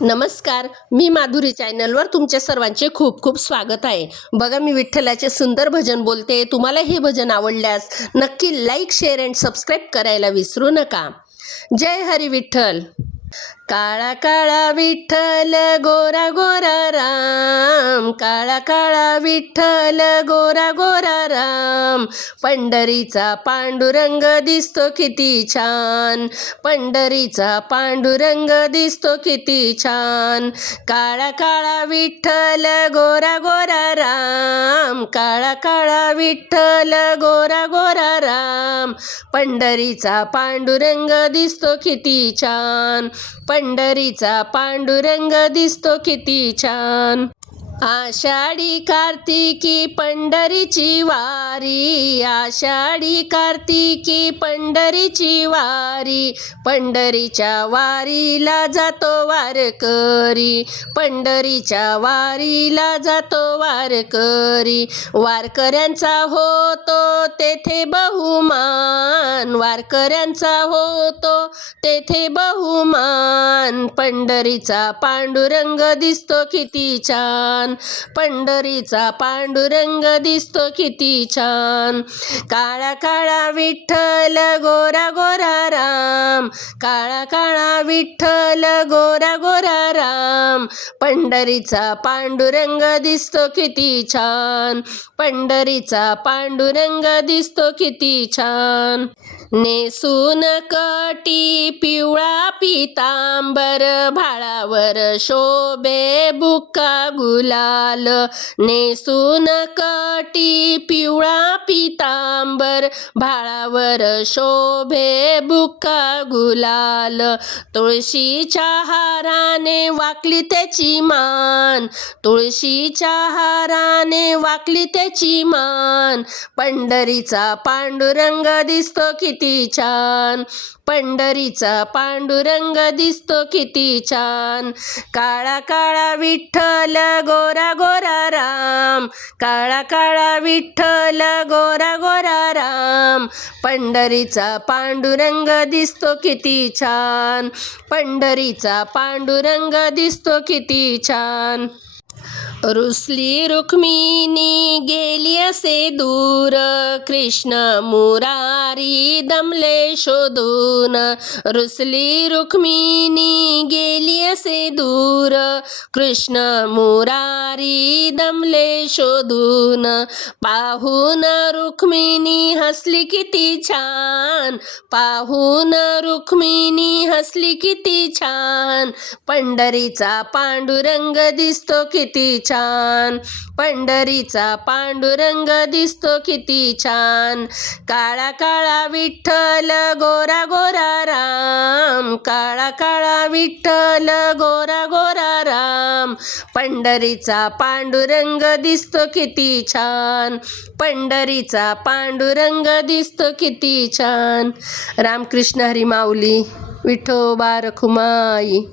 नमस्कार, मी माधुरी चॅनलवर तुमच्या सर्वांचे खूप खूप स्वागत आहे. बघा, मी विठ्ठलाचे सुंदर भजन बोलते. तुम्हाला हे भजन आवडल्यास नक्की लाईक, शेअर अँड सबस्क्राईब करायला विसरू नका. जय हरी विठ्ठल. काळा काळा विठ्ठल गोरा गोरा राम, काळा काळा विठ्ठल गोरा गोरा राम. पंढरीचा पांडुरंग दिसतो किती छान, पंढरीचा पांडुरंग दिसतो किती छान. काळा काळा विठ्ठल गोरा गोरा राम, काळा काळा विठ्ठल गोरा गोरा राम. पंढरीचा पांडुरंग दिसतो किती छान, पंढरीचा पांडुरंग दिसतो किती छान. आषाढी कार्तिकी पंढरीची वारी, आषाढी कार्तिकी पंढरीची वारी. पंढरीच्या वारीला जातो वारकरी, पंढरीच्या वारीला जातो वारकरी. वारकऱ्यांचा होतो तेथे बहुमान, वारकऱ्यांचा होतो तेथे बहुमान. पंढरीचा पांडुरंग दिसतो किती छान, पंढरीचा पांडुरंग दिसतो किती छान. काळा काळा विठ्ठल गोरा गोरा राम, काळा काळा विठ्ठल गोरा गोरा राम. पंढरीचा पांडुरंग दिसतो किती छान, पंढरीचा पांडुरंग दिसतो किती छान. नेसून कटी पिवळा पितांबर, भाळावर शोभे बुक्का गुलाल. नेसून कटी पिवळा पितांबर, भाळावर शोभे बुक्का गुलाल. तुळशीच्या हाराने वाकली त्याची मान, तुळशीच्या हाराने वाकली त्याची मान. पंढरीचा पांडुरंग दिसतो किती छान, पंढरीचा पांडुरंग दिसतो किती छान. काळा काळा विठ्ठल गोरा गोरा राम, काळा काळा विठ्ठल गोरा गोरा राम. पंढरीचा पांडुरंग दिसतो किती छान, पंढरीचा पांडुरंग दिसतो किती छान. रुसली रुक्मिणी गेली असे दूर, कृष्ण मुरारी दमले शोधून. रुसली रुक्मिणी गेली असे दूर, कृष्ण मुरारी दमले शोधून. पाहून रुक्मिणी हसली किती छान, पाहून रुक्मिणी हसली किती छान. पंढरीचा पांडुरंग दिसतो किती छान, पंढरीचा पांडुरंग दिसतो किती छान. काळा काळा विठ्ठल गोरा गोरा राम, काळा काळा विठ्ठल गोरा गोरा राम. पंढरीचा पांडुरंग दिसतो किती छान, पंढरीचा पांडुरंग दिसतो किती छान. रामकृष्ण हरी माऊली, विठोबा रखुमाई.